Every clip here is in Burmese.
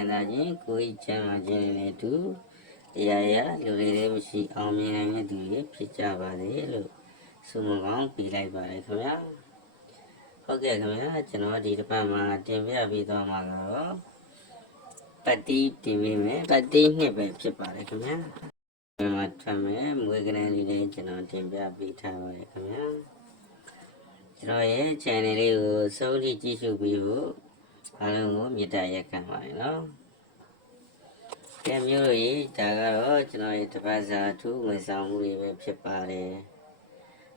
မ်းသာခြင်းကိုယ်ချမ်းသာခြင်းနဲ့တူတရားရလူတွေလည်းမရှိအောင်မြင်နိုင်တဲ့သူတွေဖြစ်ကြပါစေလို့ဆုမကောင်းပေးလိုက်ပါတယ်ခင်ဗျာဟုတ်ကဲ့ခင်ဗျာကျွန်တော်ဒီတစ်ပတ်မှာတင်ပြပြီးသွားမှာတော့ပတိတင်ပေးမယ်ပတိနှစ်ပဲဖြစ်ပါတယ်ခင်ဗျာဒီမှာထမ်းမယ်မွေးကလေးလေးတွေကျွန်တော်တင်ပြပေးထားပါတယ်ခင်ဗျာကျွန်တော်ရဲ့ channel လေးကိုစုံထိကြည့်ရှုပြီးဖို့အားလုံးကိုမေတ္တာရက်ခံပါတယ်နော်ကဲမျိုးတို့ရေဒါကတော့ကျွန်တော်ရဲ့တပတ်စာအထူးဝန်ဆောင်မှုတွေပဲဖြစ်ပါတယ်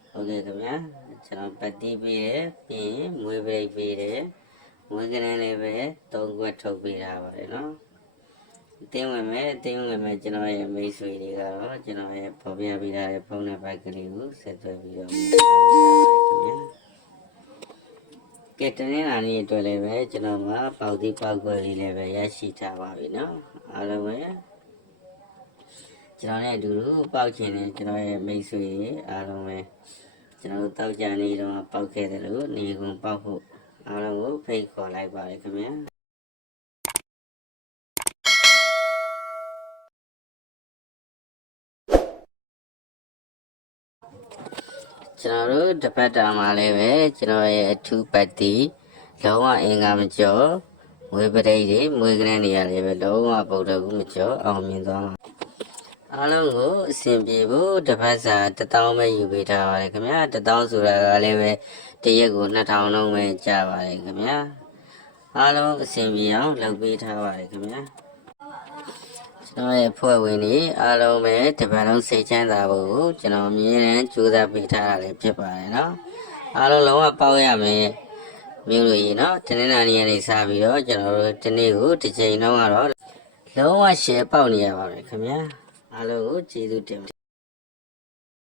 ဟုတ်ကဲ့ခင်ဗျာကျွန်တော်ပတိပေးတယ်ပြီးရင်မွေးပိတ်ပေးတယ်မွေးကလေးလေးပဲ၃ခွက်ထုတ်ပေးထားပါတယ်နော်တင်းဝင်မဲ့ကျွန်တော်ရဲ့မိတ်ဆွေတွေကတော့ကျွန်တော်ရဲ့ပေါ်ပြပေးထားတဲ့ဖုန်းနံပါတ်ကလေးကိုဆက်သွယ်ပြီးတော့မိသားစုရပါတယ်ခင်ဗျာကဲတနေ့လာနေ့အတွက်လည်းပဲကျွန်တော်ကပေါက်သီးပေါက်ကွယ်လေးလည်းပဲရရှိထားပါပြီနော်အားလုံးပဲကျွန်တော်နဲ့အတူတူပေါက်ချင်တယ်ကျွန်တော်ရဲ့မိတ်ဆွေတွေအားလုံးပဲကျွန်တော်တို့တောက်ကြနေတော့ပေါက်ခဲ့တယ်လို့နေကုန်ပေါက်ဖို့အားလုံးကိုဖိတ်ခေါ်လိုက်ပါတယ်ခင်ဗျာကျွန်တော်တို့တပတ်တာမှာလည်းပဲကျွန်တော်ရဲ့အထူးပတ်တီလုံးဝအင်္ဂါမကျော်မွေးပရိတ်တွေမွေးကလေးတွေလည်းပဲလုံးဝပုဒ်တော်ဘူးမကျော်အောင်မြင်သွားမှာအားလုံးကိုအဆင်ပြေဖို့တပတ်စာ1000ပဲယူပေးထားပါတယ်ခင်ဗျာ1000ဆိုတာကလည်းပဲတရက်ကို2000လုံးပဲကျပါတယ်ခင်ဗျာအားလုံးအဆင်ပြေအောင်လုပ်ပေးထားပါတယ်ခင်ဗျာကျွန်တော်ရဲ့ဖွဲ့ဝင်တွေအားလုံးပဲတပတ်လုံးစိတ်ချမ်းသာဖို့ကျွန်တော်အမြဲတမ်းကြိုးစားပေးထားတာလည်းဖြစ်ပါတယ်နော်အားလုံးလုံးဝပေါက်ရမယ်မျိုးလို့ရေနော်တနေ့နာနေရာနေစားပြီးတော့ကျွန်တော်တို့ဒီနေ့ကိုတစ်ချိန်လုံးကတော့လုံးဝရှယ်ပေါက်နေရပါမယ်ခင်ဗျာအားလုံးကိုကျေးဇူးတင်